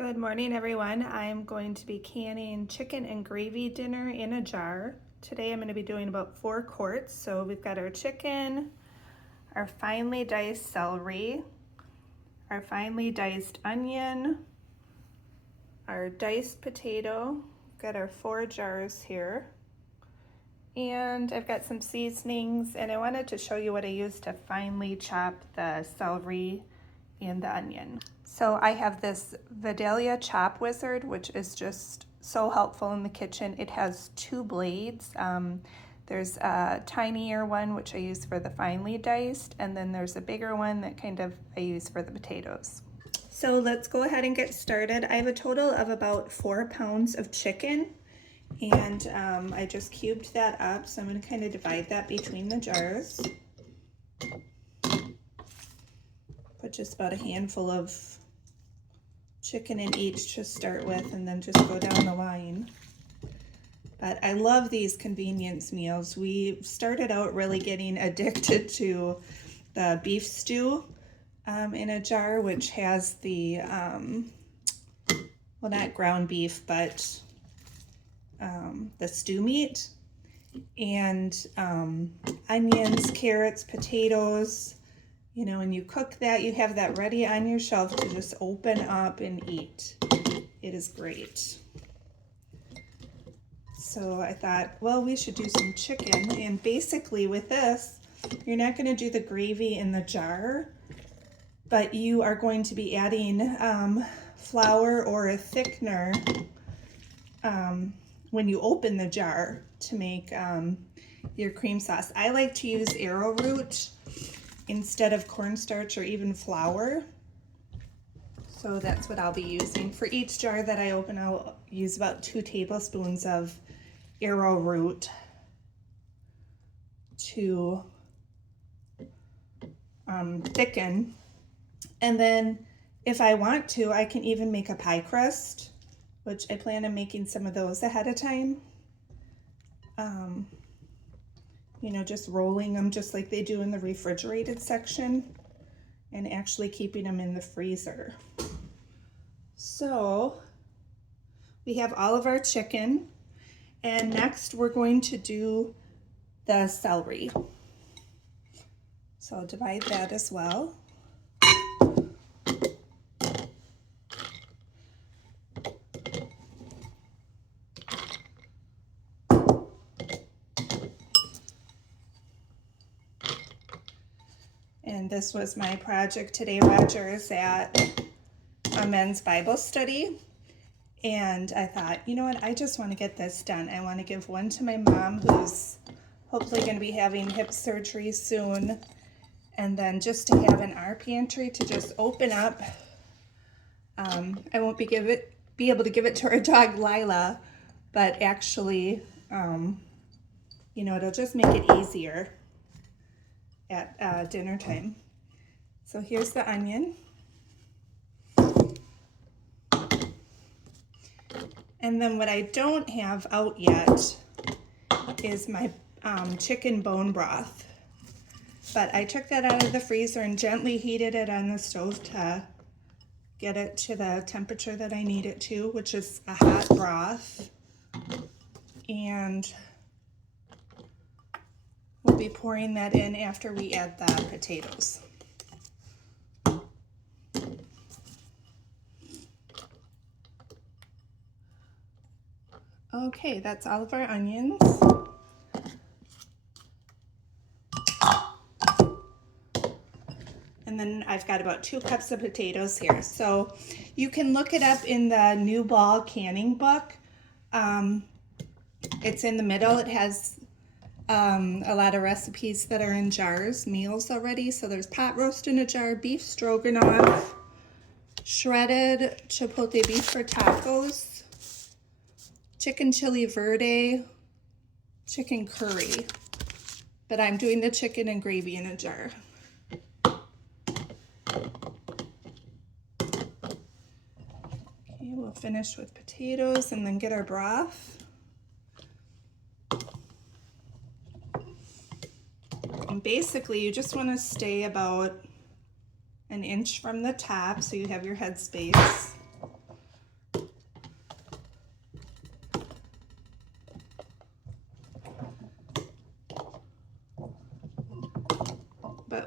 Good morning, everyone. I'm going to be canning chicken and gravy dinner in a jar. Today I'm going to be doing about 4 quarts. So we've got our chicken, our finely diced celery, our finely diced onion, our diced potato. We've got our 4 jars here. And I've got some seasonings, and I wanted to show you what I used to finely chop the celery and the onion. So I have this Vidalia Chop Wizard, which is just so helpful in the kitchen. It has 2 blades. There's a tinier one, which I use for the finely diced, and then there's a bigger one that I use for the potatoes. So let's go ahead and get started. I have a total of about 4 pounds of chicken, and I just cubed that up, so I'm going to kind of divide that between the jars. Put just about a handful of chicken in each to start with, and then just go down the line. But I love these convenience meals. We started out really getting addicted to the beef stew in a jar, which has the, well, not ground beef, but the stew meat, and onions, carrots, potatoes. You know, when you cook that, you have that ready on your shelf to just open up and eat. It is great. So I thought, well, we should do some chicken. And basically with this, you're not going to do the gravy in the jar, but you are going to be adding flour or a thickener when you open the jar to make your cream sauce. I like to use arrowroot instead of cornstarch or even flour. So that's what I'll be using. For each jar that I open, I'll use about 2 tablespoons of arrowroot to thicken. And then if I want to, I can even make a pie crust, which I plan on making some of those ahead of time. You know, just rolling them just like they do in the refrigerated section and actually keeping them in the freezer. So we have all of our chicken, and next we're going to do the celery. So I'll divide that as well. And this was my project today. Roger is at a men's Bible study, and I thought, you know what, I just want to get this done. I want to give one to my mom, who's hopefully going to be having hip surgery soon, and then just to have in our pantry to just open up. I won't be able to give it to our dog Lila, but actually, you know, it'll just make it easier at dinner time. So here's the onion. And then what I don't have out yet is my chicken bone broth. But I took that out of the freezer and gently heated it on the stove to get it to the temperature that I need it to, which is a hot broth. And we'll be pouring that in after we add the potatoes. Okay, that's all of our onions. And then I've got about 2 cups of potatoes here. So you can look it up in the New Ball canning book. It's in the middle. It has a lot of recipes that are in jars, meals already. So there's pot roast in a jar, beef stroganoff, shredded chipotle beef for tacos, chicken chili verde, chicken curry. But I'm doing the chicken and gravy in a jar. Okay, we'll finish with potatoes and then get our broth. And basically, you just want to stay about an inch from the top so you have your head space.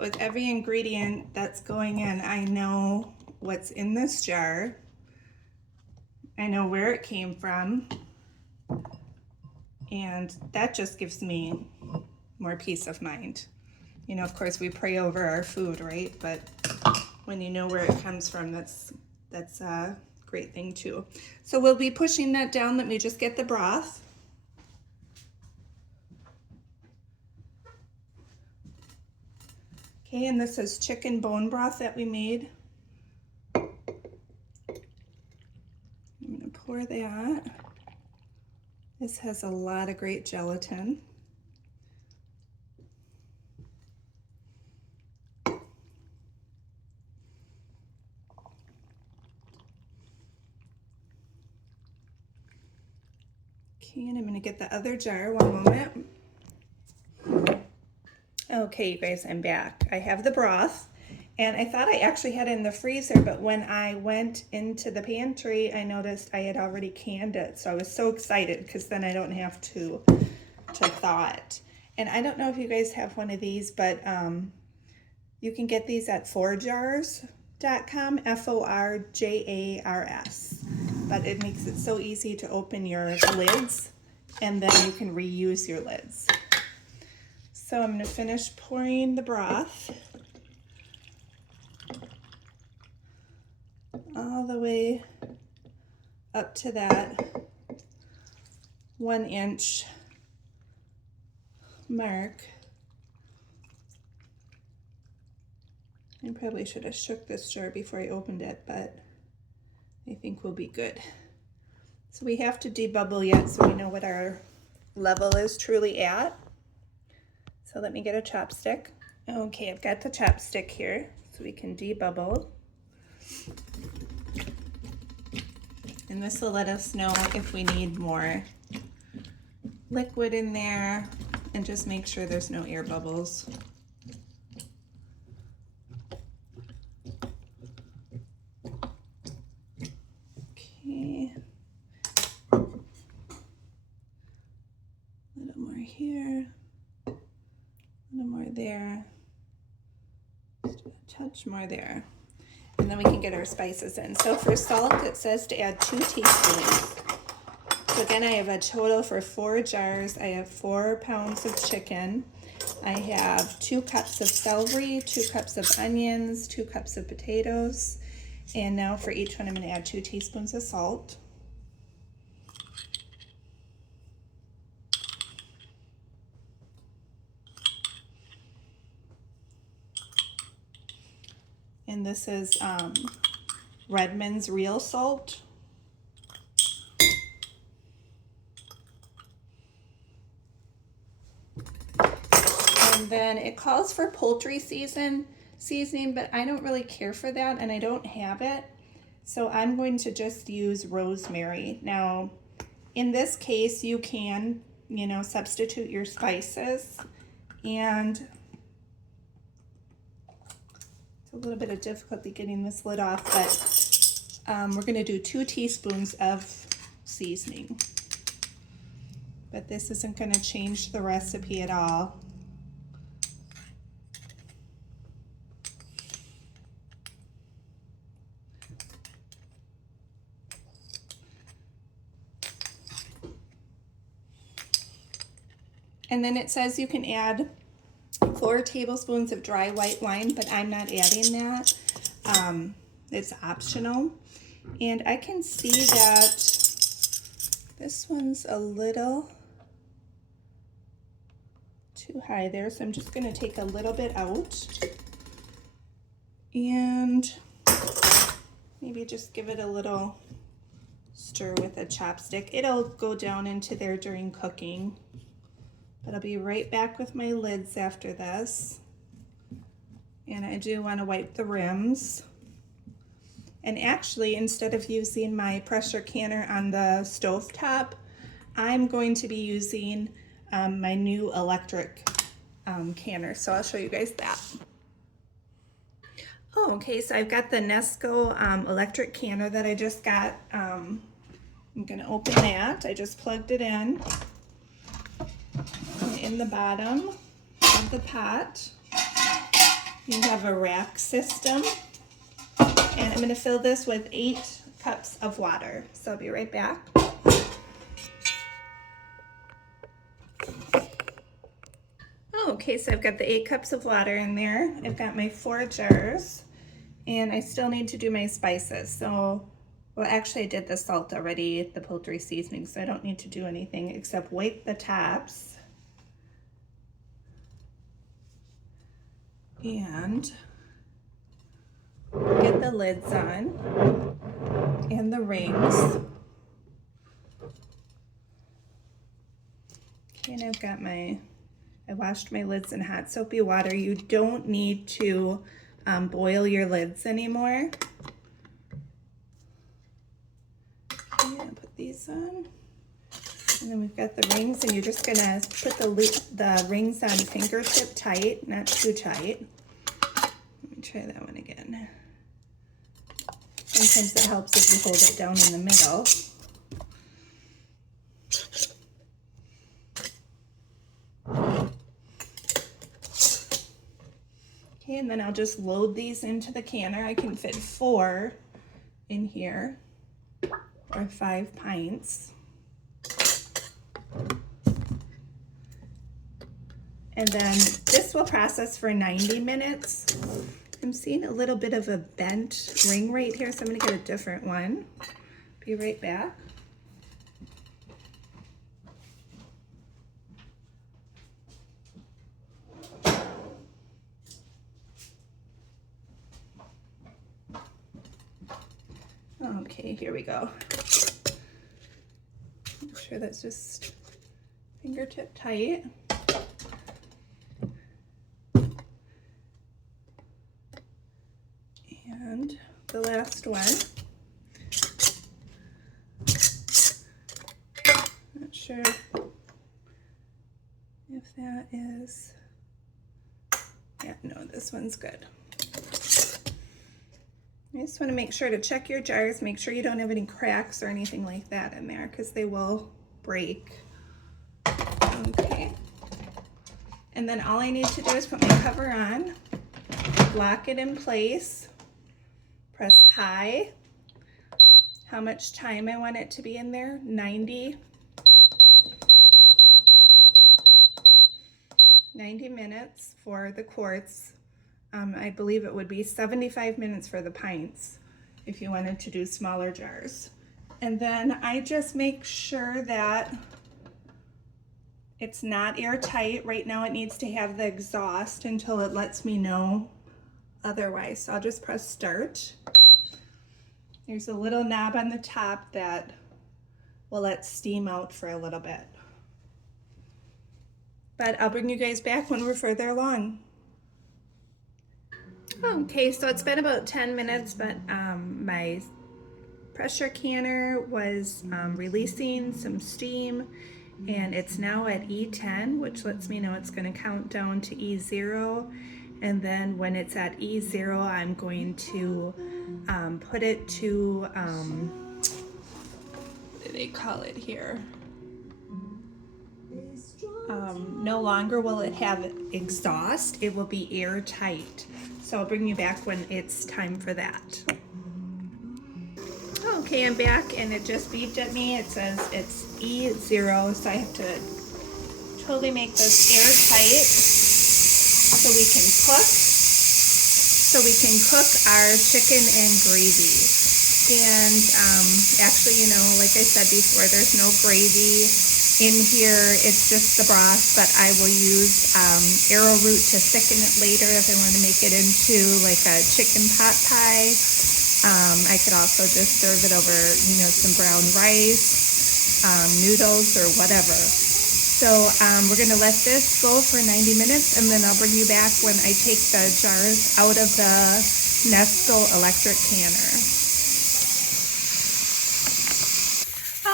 with every ingredient that's going in, I know what's in this jar. I know where it came from. And that just gives me more peace of mind. You know, of course, we pray over our food, right? But when you know where it comes from, that's a great thing too. So we'll be pushing that down. Let me just get the broth. Okay, and this is chicken bone broth that we made. I'm gonna pour that. This has a lot of great gelatin. Okay, and I'm gonna get the other jar, one moment. Okay, you guys, I'm back. I have the broth, and I thought I actually had it in the freezer, but when I went into the pantry, I noticed I had already canned it. So I was so excited because then I don't have to thaw it. And I don't know if you guys have one of these, but you can get these at forjars.com, F-O-R-J-A-R-S. But it makes it so easy to open your lids, and then you can reuse your lids. So I'm going to finish pouring the broth all the way up to that 1 inch mark. I probably should have shook this jar before I opened it, but I think we'll be good. So we have to debubble yet so we know what our level is truly at. So let me get a chopstick. Okay, I've got the chopstick here so we can debubble. And this will let us know if we need more liquid in there, and just make sure there's no air bubbles. Okay. A little more here. A little more there, just a touch more there, and then we can get our spices in. So for salt, it says to add 2 teaspoons. So again, I have a total for 4 jars. I have 4 pounds of chicken. I have 2 cups of celery, 2 cups of onions, 2 cups of potatoes, and now for each one, I'm going to add 2 teaspoons of salt. And this is Redmond's real salt. And then it calls for poultry seasoning, but I don't really care for that, and I don't have it. So I'm going to just use rosemary. Now, in this case, you can, you know, substitute your spices, and a little bit of difficulty getting this lid off, but we're going to do 2 teaspoons of seasoning. But this isn't going to change the recipe at all. And then it says you can add 4 tablespoons of dry white wine, but I'm not adding that. It's optional. And I can see that this one's a little too high there, so I'm just going to take a little bit out and maybe just give it a little stir with a chopstick. It'll go down into there during cooking. But I'll be right back with my lids after this. And I do want to wipe the rims. And actually, instead of using my pressure canner on the stove top, I'm going to be using my new electric canner. So I'll show you guys that. Oh, okay, so I've got the Nesco electric canner that I just got. I'm gonna open that. I just plugged it in the bottom of the pot. You have a rack system. And I'm going to fill this with 8 cups of water. So I'll be right back. Okay, so I've got the 8 cups of water in there. I've got my 4 jars. And I still need to do my spices. So, well, actually I did the salt already, the poultry seasoning, so I don't need to do anything except wipe the tops. And get the lids on and the rings. Okay, and I've got I washed my lids in hot soapy water. You don't need to boil your lids anymore. Okay, I'll put these on. And then we've got the rings, and you're just gonna put the rings on fingertip tight, not too tight. Let me try that one again. Sometimes it helps if you hold it down in the middle. Okay, and then I'll just load these into the canner. I can fit 4 in here, or 5 pints. And then this will process for 90 minutes. I'm seeing a little bit of a bent ring right here, so I'm gonna get a different one. Be right back. Okay, here we go. Make sure that's just fingertip tight. And the last one. Not sure if that is, yeah, no, this one's good. You just want to make sure to check your jars, make sure you don't have any cracks or anything like that in there, because they will break. Okay. And then all I need to do is put my cover on, lock it in place, press high, how much time I want it to be in there, 90 minutes for the quarts. I believe it would be 75 minutes for the pints if you wanted to do smaller jars. And then I just make sure that it's not airtight. Right now it needs to have the exhaust until it lets me know otherwise. So I'll just press start. There's a little knob on the top that will let steam out for a little bit. But I'll bring you guys back when we're further along. Okay, so it's been about 10 minutes, but my pressure canner was releasing some steam, and it's now at E10, which lets me know it's going to count down to E0. And then when it's at E0, I'm going to put it to, what do they call it here? No longer will it have exhaust, it will be airtight. So I'll bring you back when it's time for that. Okay, I'm back, and it just beeped at me. It says it's E0, so I have to totally make this airtight so we can cook our chicken and gravy. And actually, you know, like I said before, there's no gravy in here, it's just the broth, but I will use arrowroot to thicken it later if I want to make it into like a chicken pot pie. I could also just serve it over, you know, some brown rice, noodles, or whatever. So we're going to let this go for 90 minutes, and then I'll bring you back when I take the jars out of the Nestle electric canner.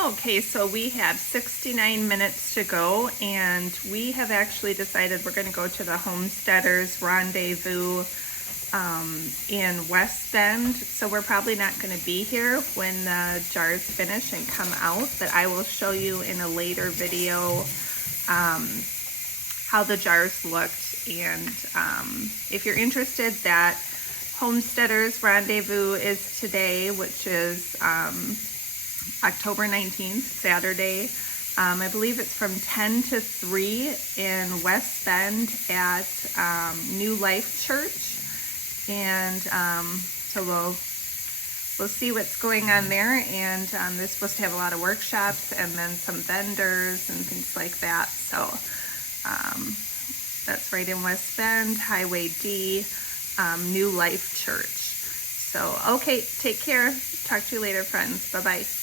Okay, so we have 69 minutes to go, and we have actually decided we're going to go to the Homesteaders Rendezvous in West Bend. So we're probably not going to be here when the jars finish and come out, but I will show you in a later video how the jars looked And if you're interested, that Homesteaders Rendezvous is today, which is October 19th, Saturday. I believe it's from 10 to 3 in West Bend at New Life Church. And so we'll see what's going on there. And they're supposed to have a lot of workshops and then some vendors and things like that. So that's right in West Bend, Highway D, New Life Church. So, okay, take care. Talk to you later, friends. Bye-bye.